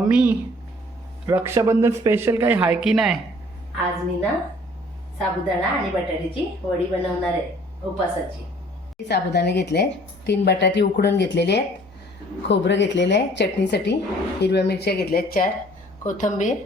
Mummy Rakshabandhan special काही आहे की नाही? आज मी ना साबुदाणा आणि बटाट्याची वडी बनवणार आहे उपासाची. साबुदाणे घेतले तीन बटाटे उकडून घेतलेले आहेत खोबरं घेतलेलं आहे चटणीसाठी हिरव्या मिरच्या घेतल्या आहेत चार. कोथिंबीर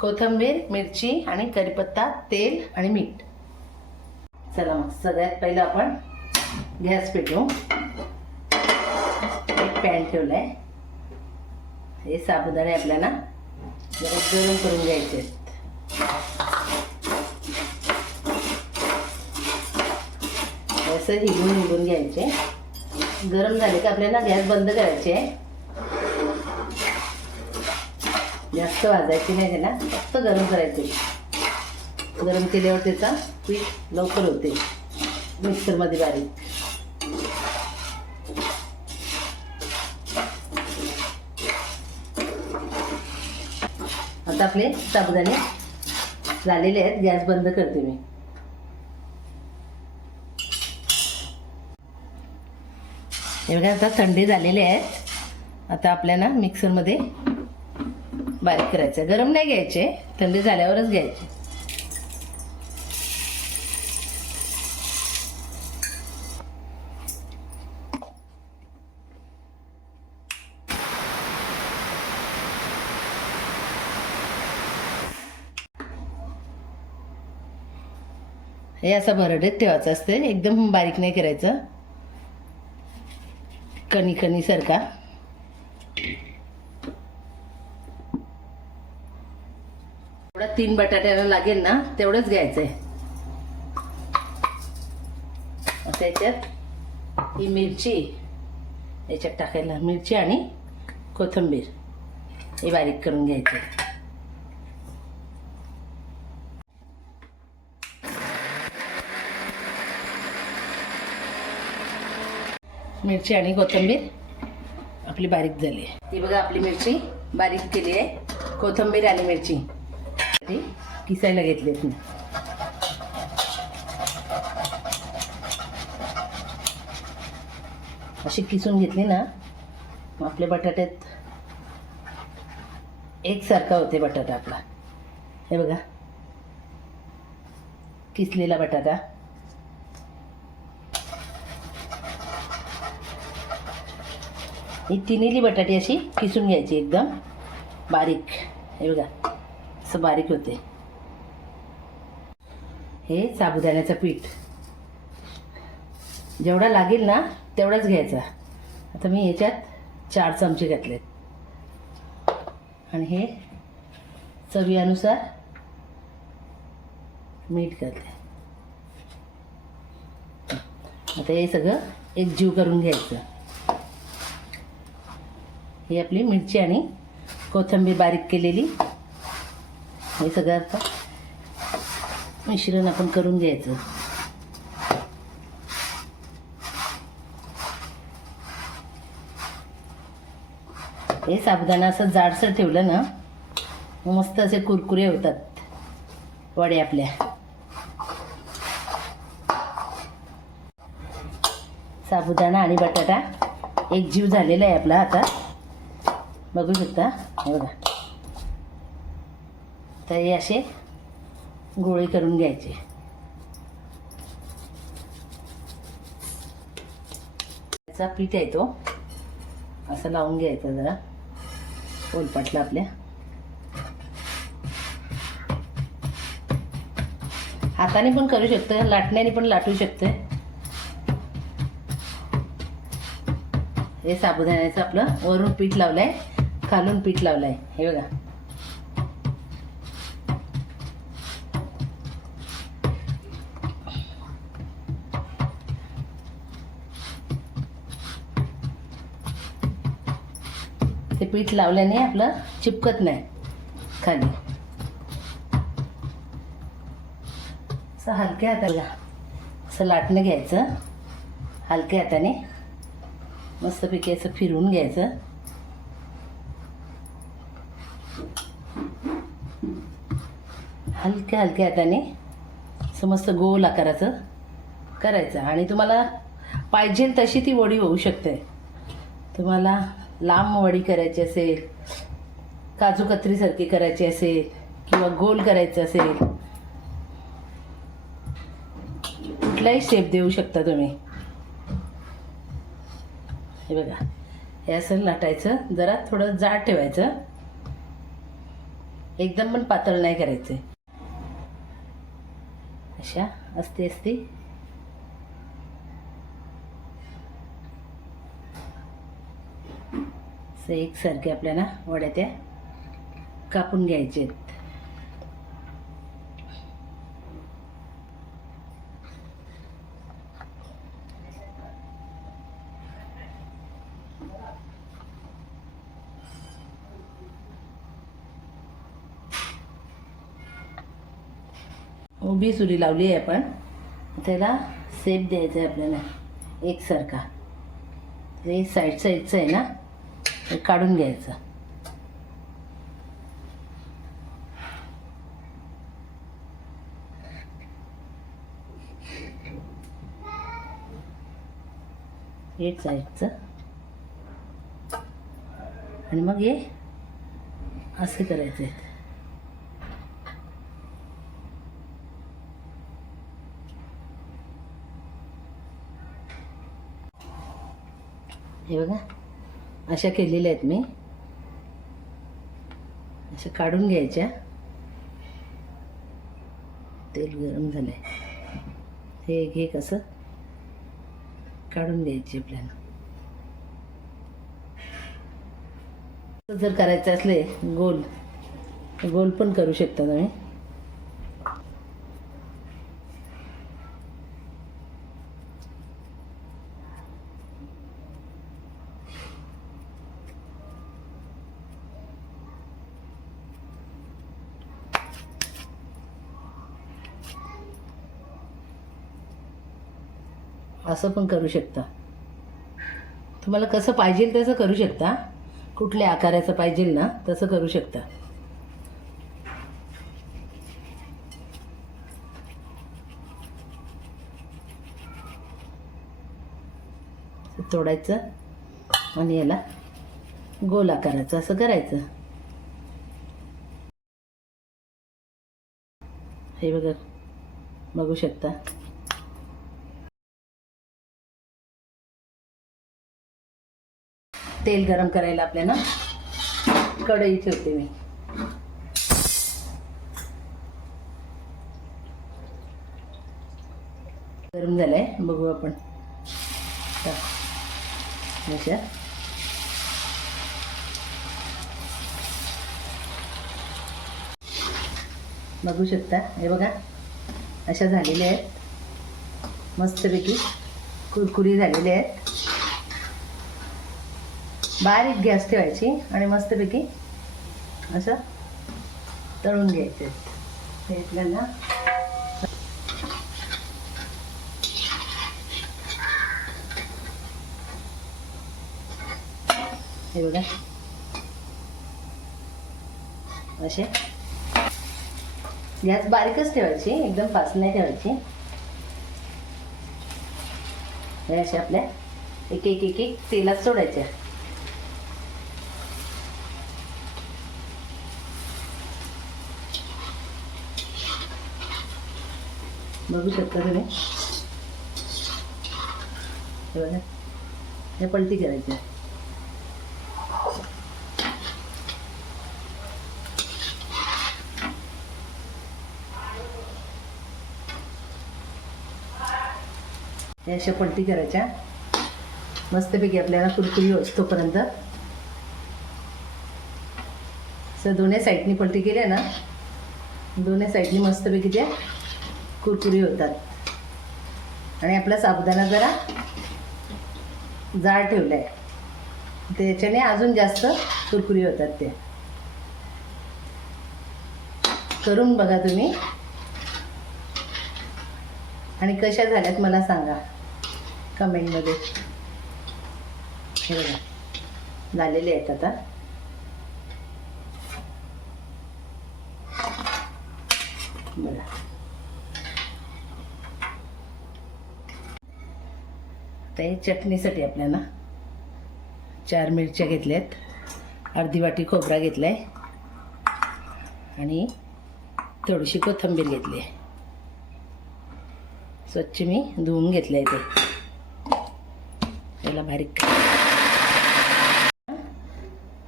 कोथिंबीर मिरची आणि कढीपत्ता तेल आणि मीठ. चला मग सगळ्यात पहिलं आपण गॅस पेटवू. एक पॅन ठेवला आहे हे साबुदाणे आपल्याला जरा गरम करून घ्यायचे. आहेत असं हिलून हिलून घ्यायचे. गरम झाले की आपल्याला गॅस बंद करायचे. जास्त वाजायची नाही त्याला फक्त गरम करायचे. गरम केल्यावर त्याचा पीठ लवकर होते. मिक्सरमध्ये बारीक. आता आपले साबुदाणे झालेले आहेत. गॅस बंद करते मी. हे बघा आता थंडी झालेले आहेत आता आपल्याला मिक्सरमध्ये बारीक करायचं गरम नाही घ्यायचे. थंडी झाल्यावरच घ्यायचे. हे असं भरडेत ठेवायचं असतं एकदम बारीक नाही करायचं. कणी कणी सारखा. एवढा तीन बटाट्याला लागेल ना तेवढंच घ्यायचंय. आता याच्यात ही मिरची याच्यात टाकायला मिरची आणि कोथिंबीर. हे बारीक करून घ्यायचे मिरची आणि कोथिंबीर आपली बारीक झाली आहे. ती बघा आपली मिरची बारीक केली आहे. कोथिंबीर आणि मिरची. ती किसायला घेतली मी अशी किसून घेतली ना आपले आपल्या बटाट्यात एकसारखा होते बटाटा आपला. हे बघा. किसलेला बटाटा. ही तिन्हीली बटाटी अशी किसून घ्यायची एकदम. बारीक. हे बघा असं बारीक होते. हे साबुदाण्याचं पीठ. जेवढा लागेल ना तेवढाच घ्यायचा. आता मी याच्यात चार चमचे घातलेत. आणि हे चवीनुसार मीठ घातले आता हे सगळं एकजीव करून घ्यायचं. ही आपली मिरची आणि कोथिंबीर बारीक केलेली. हे सगळं आता मिश्रण आपण करून घ्यायचं. हे साबुदाणा असं जाडसर ठेवलं ना मस्त असे कुरकुरे होतात वडे आपल्या. साबुदाणा आणि बटाटा एक जीव झालेला आहे आपला आता. बघू शकता? हे बघा. तर हे असे गोळे करून घ्यायचे. त्याचा पीठ आहे तो. असं लावून घ्यायचा जरा. ओलपाटला आपल्या. हाताने पण करू शकतं लाटण्याने पण लाटू शकतं. हे साबुदाण्याचं आपलं वरून पीठ लावलं आहे खालून पीठ लावलं आहे हे बघा. ते पीठ लावल्याने आपलं चिपकत नाही खाली. असं हलक्या हाताला असं लाटणं घ्यायचं. हलक्या हाताने. मस्तपैकी असं फिरवून घ्यायचं. हलक्या हलक्या हाताने समस्त गोल आकाराचं करायचं. आणि तुम्हाला पाहिजे तशी ती वडी होऊ शकते. तुम्हाला लांब वडी करायची असेल काजूकत्रीसारखी करायची असेल किंवा गोल करायचं असेल कुठलाही शेप देऊ शकता तुम्ही. हे बघा हे असं लाटायचं जरा थोडं जाड ठेवायचं. एकदम पण पातळ नाही करायचं. अशा असते असते. एकसारखे आपल्याला वड्या त्या कापून घ्यायचे उभी सुरी लावली आहे आपण. त्याला सेप द्यायचा आहे आपल्याला. एकसारखा. ते साईड साईडचं आहे ना? ते काढून घ्यायचं. एक साईडचं आणि मग हे असे करायचे आहेत हे बघा. अशा केलेल्या आहेत मी. अशा काढून घ्यायच्या. तेल गरम झालं आहे हे घे कसं काढून घ्यायची आपल्याला. जर करायचं असले गोल. गोल पण करू शकता तुम्ही. असं पण करू शकता. तुम्हाला कसं पाहिजे तसं करू शकता. कुठल्या आकाराचं पाहिजे ना तसं करू शकता. तोडायचं आणि याला गोल आकाराचं असं करायचं. हे बघा बघू शकता. तेल गरम करायला आपल्याला कढई ठेवते मी. गरम झालंय. बघू आपण. अशा. बघू शकता. हे बघा. अशा झालेल्या आहेत. मस्तपैकी कुरकुरी झालेल्या आहेत. बारीक गॅस ठेवायची आणि मस्तपैकी असं तळून घ्यायचे. ते आपल्याला हे बघा. असे. गॅस बारीकच ठेवायची एकदम फास्ट नाही ठेवायची. हे असे आपल्या एक एक एक एक तेलात सोडायच्या. बघू शकता तुम्ही हे बघा हे पलटी करायची हे अशा पलटी करायच्या. मस्तपैकी आपल्याला कुरकुरी तोपर्यंत असं दोन्ही साईडनी पलटी केल्या ना दोन्ही साईडनी मस्तपैकी त्या कुरकुरी होतात आणि आपला साबुदाणा जरा जाड ठेवला आहे त्याच्याने अजून जास्त कुरकुरी होतात ते. करून बघा तुम्ही. आणि कशा झाल्यात मला सांगा. कमेंटमध्ये. हे बघा. झालेले आहेत आता बघा आता हे चटणीसाठी आपल्याला. चार मिरच्या घेतल्यात. अर्धी वाटी खोबरा घेतला आहे आणि थोडीशी कोथिंबीर घेतली आहे. स्वच्छ मी धुवून घेतलं आहे ते. त्याला बारीक.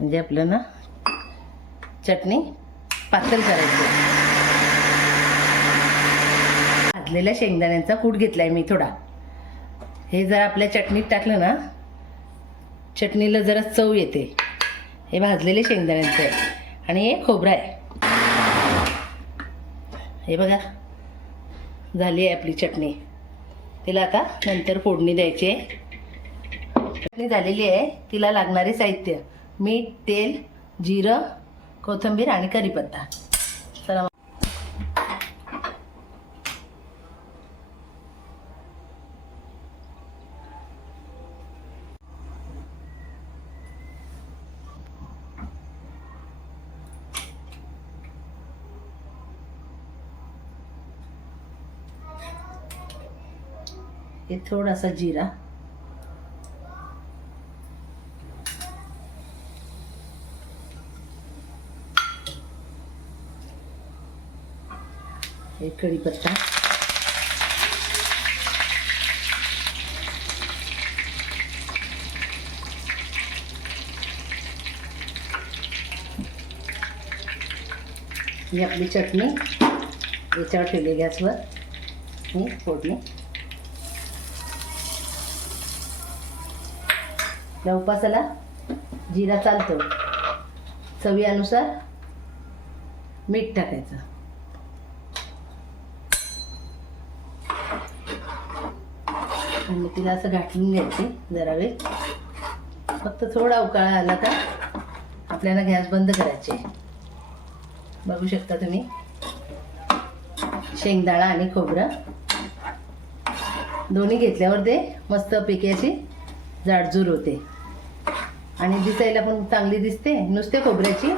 म्हणजे आपलं ना चटणी पातळ करायची. भाजलेल्या शेंगदाण्यांचा कूट घेतला आहे मी थोडा. हे जर आपल्या चटणीत टाकलं ना चटणीला जरा चव येते. हे भाजलेले शेंगदाण्यांचं आहे आणि हे खोबरं आहे. हे बघा झाली आहे आपली चटणी. तिला आता नंतर फोडणी द्यायची आहे. चटणी झालेली आहे. तिला लागणारे साहित्य मीठ तेल जिरं कोथिंबीर आणि कढीपत्ता चला हे थोडासा जिरा। हे कढीपत्ता ही आपली चटणी याच्यावर ठेवली गॅसवर ही। फोडणी या उपासाला जिरा चालतो. चवीनुसार मीठ टाकायचं. आणि तिला असं घाटून घ्यायची जरा वेळ. फक्त थोडा उकाळा आला का आपल्याला गॅस बंद करायचे बघू शकता तुम्ही. शेंगदाळा आणि खोबरं. दोन्ही घेतल्यावर ते मस्त पैकी अशी जाडजूर होते आणि दिसायला पण चांगली दिसते. नुसते खोबऱ्याची.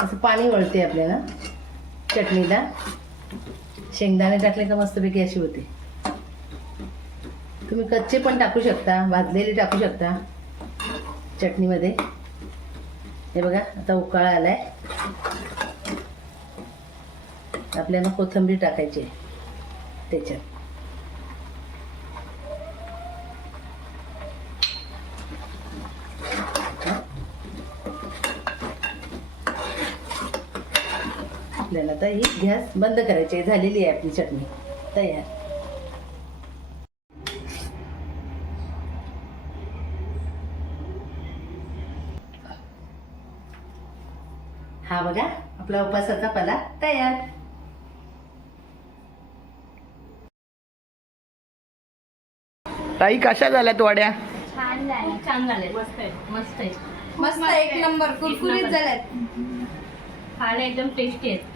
असं पाणी वळते आपल्याला. चटणीला. शेंगदाणे टाकले का मस्तपैकी अशी होते. तुम्ही कच्चे पण टाकू शकता. भाजलेले टाकू शकता. चटणीमध्ये. हे बघा आता उकाळा आलाय. आपल्याला कोथिंबीर टाकायची आहे. त्याच्यात आपल्याला आता ही गॅस बंद करायची. आहे झालेली आहे आपली चटणी. तयार. हा बघा आपला उपासाचा पला तयार. ताई कशा झाल्यात वड्या? छान झाले छान झाले मस्त आहे मस्त आहे मस्त एक नंबर. कुरकुरीत झाल्यात. खायला एकदम टेस्टी आहेत.